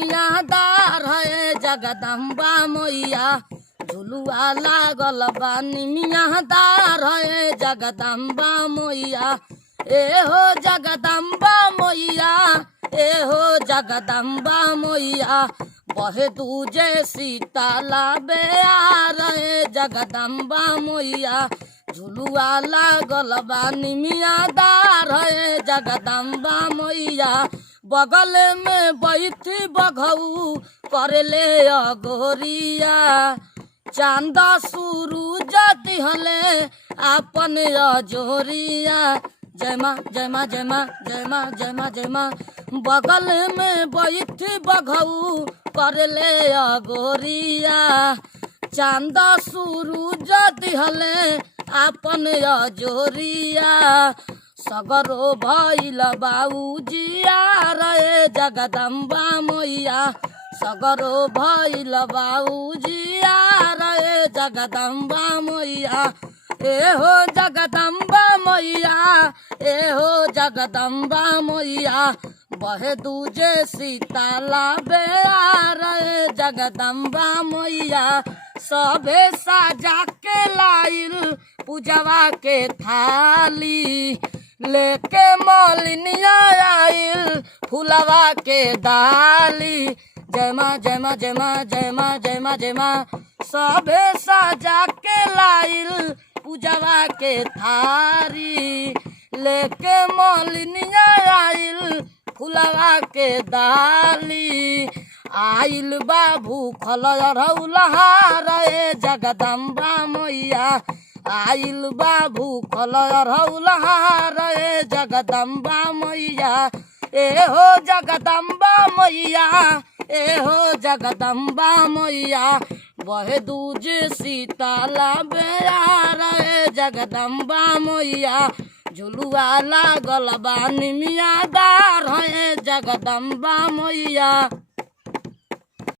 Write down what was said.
निमियादार है जगदम्बा मैया झुलुआ लागल बा निमियादार है जगदम्बा मैया ए हो जगदम्बा मैया ए हो जगदम्बा मैया बहे दूजे सीताला बेयार है जगदम्बा मैया झुलुआ लागल बा निमियादार है जगदम्बा मैया बगल में बैठी बघऊ करले अगोरिया चांद सूरज दिहले अपन अजोरिया जय माँ जय माँ जय माँ जय माँ जय माँ जय माँ बगल में बैठी बघऊ करले अगोरिया चांद सूरज दिहले अपन अजोरिया सगरो भइल बाबूजिया रे जगदम्बा मैया सगरो भइल बाबूजिया रे जगदम्बा मैया ए हो जगदम्बा मैया ए हो जगदम्बा मैया बहे दूजे सीताला बेयार रे जगदम्बा मैया सबे साजा के लाइल पूजवा के थाली लेके मौलिनिया आइल फुलवा के डाली जय माँ जय माँ जय माँ जय माँ जय माँ जय माँ सबे साजा के लाइल पूजवा के थारी लेके मौलिनिया आइल फुलवा के डाली आइल बाबू खल रौलहार रे जगदम्बा मैया आइल बाबू खल रौलहार रे जगदम्बा मैया ए हो जगदम्बा मैया ए हो जगदम्बा मैया बहे दूजे सीताला बेयार रे जगदम्बा मैया झुलुआ लागल बा निमियादार है जगदम्बा मैया।